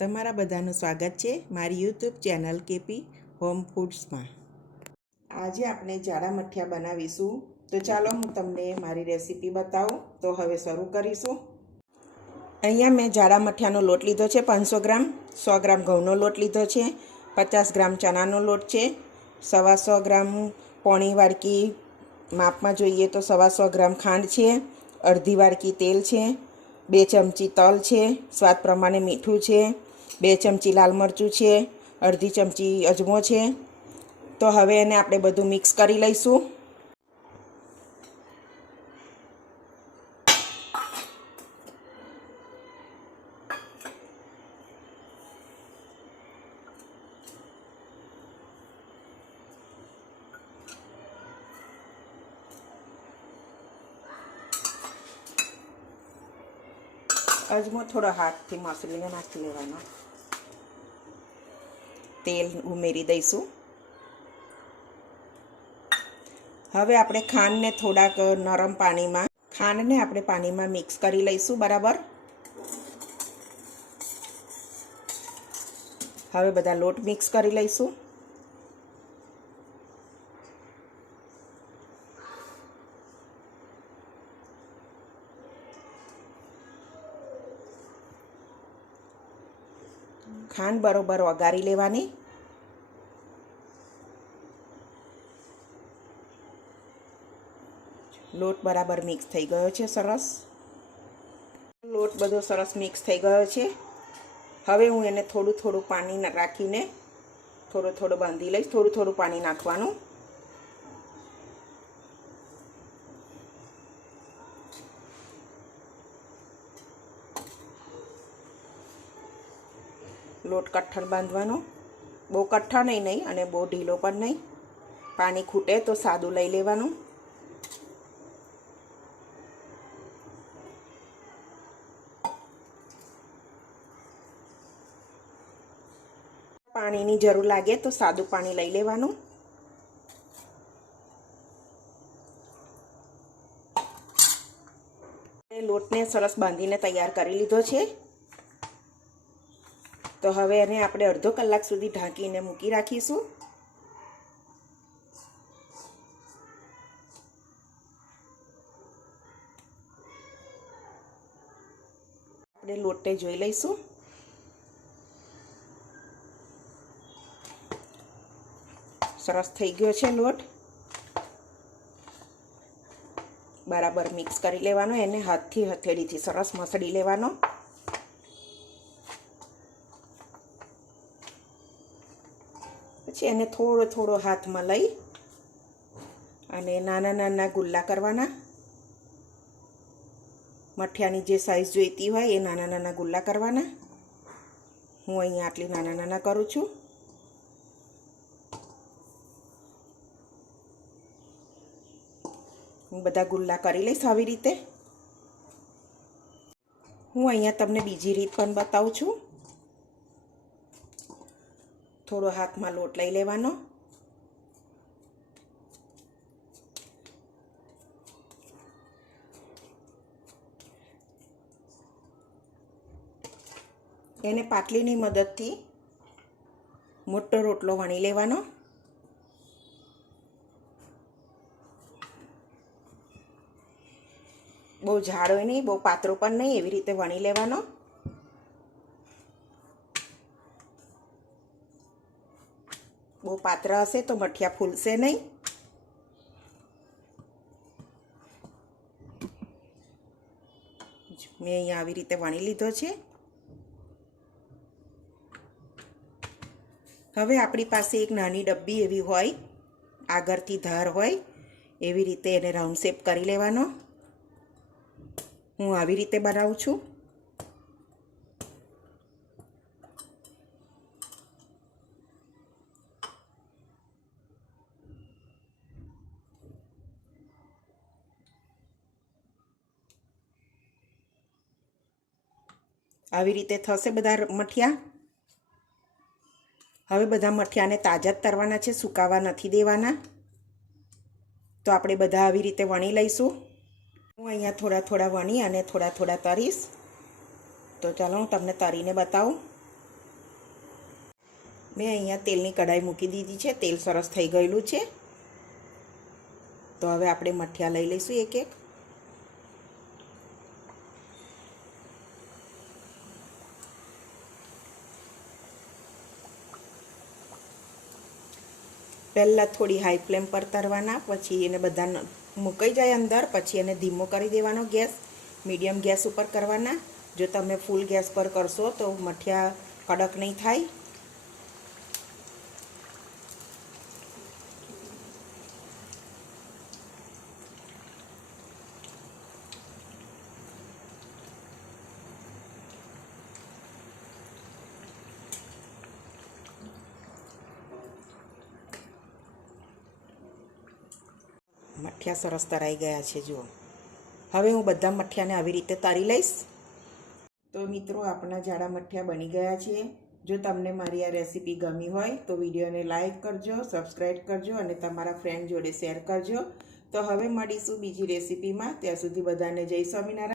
તમારા બધાનું સ્વાગત છે મારી યુટ્યુબ ચેનલ કેપી હોમ ફૂડ્સમાં। આજે આપણે જાડા મઠિયા બનાવીશું, તો ચાલો હું તમને મારી રેસીપી બતાવું। તો હવે શરૂ કરીશું। અહીંયા મેં જાડા મઠિયાનો લોટ લીધો છે 500 ગ્રામ, 100 ગ્રામ ઘઉંનો લોટ લીધો છે, 50 ગ્રામ ચણાનો લોટ છે, 125 ગ્રામ પોણી વાડકી માપમાં જોઈએ તો 125 ગ્રામ ખાંડ છે, અડધી વાડકી તેલ છે, 2 ચમચી તલ છે, સ્વાદ પ્રમાણે મીઠું છે, 2 ચમચી લાલ મરચું છે, અડધી ચમચી અજમો છે। તો હવે એને આપણે બધું મિક્સ કરી લઈશું। અજમો થોડો હાથથી મસળીને નાખી લેવાનો। તેલ ઉમેરી દઈશું। હવે આપણે ખાંડને થોડાક નરમ પાણીમાં પાણીમાં મિક્સ કરી લઈશું બરાબર। હવે બધા લોટ મિક્સ કરી લઈશું। ખાંડ બરોબર વઘારી લેવાની। લોટ બરાબર મિક્સ થઈ ગયો છે સરસ। લોટ બધો સરસ મિક્સ થઈ ગયો છે। હવે હું એને થોડું થોડું પાણી રાખીને થોડું બાંધી લઈશ। થોડું પાણી નાખવાનું। લોટ કઠણ બાંધવાનો, બહુ કઠણ નહીં અને બહુ ઢીલો પણ નહીં। પાણી ખૂટે તો સાદું લઈ લેવાનું। પાણીની જરૂર લાગે તો સાદું પાણી લઈ લેવાનું। લોટને સરસ બાંધીને તૈયાર કરી લીધો છે। તો હવે એને આપણે અડધો કલાક સુધી ઢાંકીને મૂકી રાખીશું। આપણે લોટને જોઈ લઈશું। સરસ થઈ ગયો છે લોટ। બરાબર મિક્સ કરી લેવાનો। એને હાથથી હથેળીથી સરસ મસળી લેવાનો। પછી એને થોડો હાથમાં લઈ અને નાના નાના ગુલ્લા કરવાના। મઠિયાની જે સાઈઝ જોઈતી હોય એ નાના નાના ગુલ્લા કરવાના। હું અહીંયા આટલી નાના નાના કરું છું। હું બધા ગુલ્લા કરી લઈશ આવી રીતે। હું અહીંયા તમને બીજી રીત પણ બતાવું છું। થોડો હાથમાં લોટ લઈ લેવાનો, એને પાટલીની મદદથી મોટો રોટલો વણી લેવાનો। બહુ જાડો નહીં, બહુ પાતળો પણ નહીં, એવી રીતે વણી લેવાનો। બહુ પાતળા હશે તો મઠિયા ફૂલશે નહીં। મેં અહીંયા આવી રીતે વણી લીધો છે। હવે આપણી પાસે એક નાની ડબ્બી એવી હોય, આગળથી ધાર હોય, એવી રીતે એને રાઉન્ડ શેપ કરી લેવાનો। હું આવી રીતે બનાવું છું। આવી રીતે થશે બધા મઠિયા। હવે બધા મઠિયાને તાજા જ તરવાના છે, સુકાવા નથી દેવાના। તો આપણે બધા આવી રીતે વણી લઈશું। હું અહીંયા થોડા વણી અને થોડા તરીશ। તો ચાલો હું તમને તરીને બતાવું। મેં અહીંયા તેલની કઢાઈ મૂકી દીધી છે. તેલ સરસ થઈ ગયેલું છે. તો હવે આપણે મઠિયા લઈ લઈશું એક એક. પહેલાં થોડી હાઈ ફ્લેમ પર તરવાના, પછી એને બધા મુકાઈ જાય અંદર, પછી એને ધીમો કરી દેવાનો ગેસ. મીડિયમ ગેસ ઉપર કરવાના. જો તમે ફૂલ ગેસ પર કરશો તો મઠિયા કડક નહીં થાય. મઠિયા સરસ તરાઈ ગયા છે. જુઓ, હવે હું બધા મઠિયાને આવી રીતે તળી લઈશ. તો મિત્રો, આપણા જાડા મઠિયા બની ગયા છે. જો તમને મારી આ રેસીપી ગમી હોય તો વિડીયોને લાઈક કરજો, સબસ્ક્રાઈબ કરજો અને તમારા ફ્રેન્ડ જોડે શેર કરજો. તો હવે મળીશું બીજી રેસીપીમાં. ત્યાં સુધી બધાને જય સ્વામિનારાયણ.